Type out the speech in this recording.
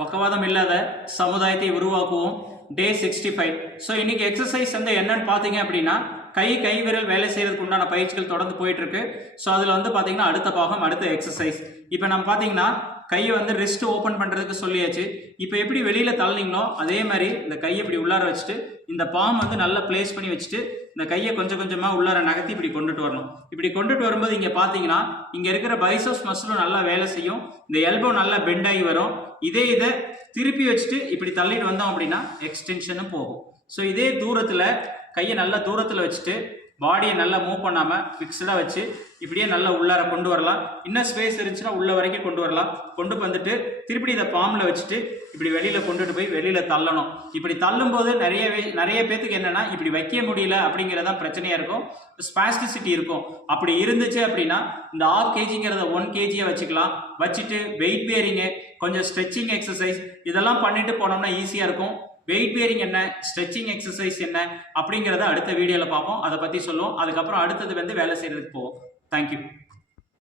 பக்கவாதம் இல்லாத சமுதாயத்தை உருவாக்குவோம். டே சிக்ஸ்டி ஃபைவ் ஸோ இன்னைக்கு எக்ஸசைஸ் வந்து என்னன்னு பார்த்தீங்க அப்படின்னா கை கை விரல் வேலை செய்யறதுக்கு உண்டான பயிற்சிகள் தொடர்ந்து போயிட்டு இருக்கு. ஸோ அதில் வந்து பார்த்தீங்கன்னா அடுத்த பாகம் அடுத்த எக்ஸசைஸ் இப்போ நம்ம பார்த்தீங்கன்னா கையை வந்து ரிஸ்ட் ஓப்பன் பண்ணுறதுக்கு சொல்லியாச்சு. இப்போ எப்படி வெளியில் தள்ளினீங்களோ அதே மாதிரி இந்த கையை இப்படி உள்ளார வச்சுட்டு இந்த பாம் வந்து நல்லா ப்ளேஸ் பண்ணி வச்சுட்டு இந்த கையை கொஞ்சம் கொஞ்சமாக உள்ளார நகர்த்தி இப்படி கொண்டுட்டு வரணும். இப்படி கொண்டுட்டு வரும்போது இங்கே பார்த்தீங்கன்னா இங்கே இருக்கிற பைசோஸ் மசிலும் நல்லா வேலை செய்யும். இந்த எல்போ நல்லா பெண்ட் ஆகி வரும். இதே இதை திருப்பி வச்சுட்டு இப்படி தள்ளிட்டு வந்தோம் அப்படின்னா எக்ஸ்டென்ஷனும் போகும். ஸோ இதே தூரத்தில் கையை நல்லா தூரத்தில் வச்சுட்டு பாடியை நல்லா மூவ் பண்ணாமல் ஃபிக்ஸ்டாக வச்சு இப்படியே நல்லா உள்ளார கொண்டு வரலாம். இன்னும் ஸ்பேஸ் இருந்துச்சுன்னா உள்ள வரைக்கும் கொண்டு வரலாம். கொண்டு வந்துட்டு திருப்பி இதை ஃபார்மில் வச்சுட்டு இப்படி வெளியில் கொண்டுட்டு போய் வெளியில் தள்ளணும். இப்படி தள்ளும்போது நிறைய நிறைய பேத்துக்கு என்னென்னா இப்படி வைக்க முடியல அப்படிங்கிறதான் பிரச்சனையாக இருக்கும். ஸ்பாஸ்டிசிட்டி இருக்கும். அப்படி இருந்துச்சு அப்படின்னா இந்த ஆஃப் கேஜிங்கிறத ஒன் கேஜியை வச்சுக்கலாம். வச்சுட்டு வெயிட் பேரிங்கு கொஞ்சம் ஸ்ட்ரெச்சிங் எக்ஸசைஸ் இதெல்லாம் பண்ணிட்டு போனோம்னா ஈஸியாக இருக்கும். வெயிட் பேரிங் என்ன ஸ்ட்ரெச்சிங் எக்ஸசைஸ் என்ன அப்படிங்கிறத அடுத்த வீடியோவில் பார்ப்போம். அதை பற்றி சொல்லுவோம். அதுக்கப்புறம் அடுத்தது வந்து வேலை செய்கிறதுக்கு போவோம். தேங்க்யூ